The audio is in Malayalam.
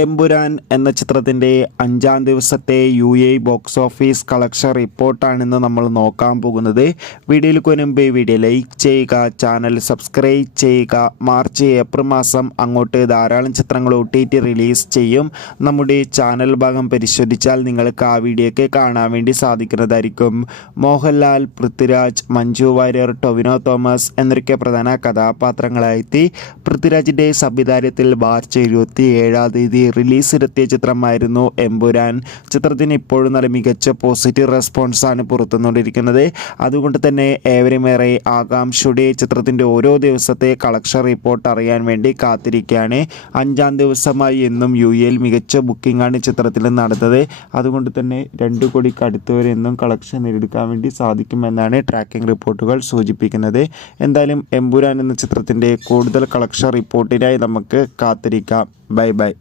എമ്പുരാൻ എന്ന ചിത്രത്തിൻ്റെ 5-ാം ദിവസത്തെ ബോക്സ് ഓഫീസ് കളക്ഷൻ റിപ്പോർട്ടാണിന്ന് നമ്മൾ നോക്കാൻ പോകുന്നത്. വീഡിയോയിൽ മുൻപ് വീഡിയോ ലൈക്ക് ചെയ്യുക, ചാനൽ സബ്സ്ക്രൈബ് ചെയ്യുക. മാർച്ച് ഏപ്രിൽ മാസം അങ്ങോട്ട് ധാരാളം ചിത്രങ്ങൾ OTT റിലീസ് ചെയ്യും. നമ്മുടെ ചാനൽ ഭാഗം പരിശോധിച്ചാൽ നിങ്ങൾക്ക് ആ വീഡിയോയ്ക്ക് കാണാൻ വേണ്ടി സാധിക്കുന്നതായിരിക്കും. മോഹൻലാൽ, പൃഥ്വിരാജ്, മഞ്ജു വാര്യർ, ടൊവിനോ തോമസ് എന്നൊക്കെ പ്രധാന കഥാപാത്രങ്ങളായെത്തി. പൃഥ്വിരാജിൻ്റെ സംവിധാനത്തിൽ മാർച്ച് 27-ാം തീയതി റിലീസിലെത്തിയ ചിത്രമായിരുന്നു എമ്പുരാൻ. ചിത്രത്തിന് ഇപ്പോഴും നല്ല മികച്ച പോസിറ്റീവ് റെസ്പോൺസാണ് പുറത്തുകൊണ്ടിരിക്കുന്നത്. അതുകൊണ്ട് തന്നെ ഏവരുമേറെ ആകാംക്ഷയുടെ ചിത്രത്തിൻ്റെ ഓരോ ദിവസത്തെ കളക്ഷൻ റിപ്പോർട്ട് അറിയാൻ വേണ്ടി കാത്തിരിക്കുകയാണ്. 5-ാം ദിവസമായി എന്നും UAE മികച്ച ബുക്കിംഗാണ് ചിത്രത്തിൽ നടന്നത്. അതുകൊണ്ട് തന്നെ 2 കോടിക്ക് അടുത്തവരെ എന്നും കളക്ഷൻ നേടിയെടുക്കാൻ വേണ്ടി സാധിക്കുമെന്നാണ് ട്രാക്കിംഗ് റിപ്പോർട്ടുകൾ സൂചിപ്പിക്കുന്നത്. എന്തായാലും എമ്പുരാൻ എന്ന ചിത്രത്തിൻ്റെ കൂടുതൽ കളക്ഷൻ റിപ്പോർട്ടിനായി നമുക്ക് കാത്തിരിക്കാം. Bye bye.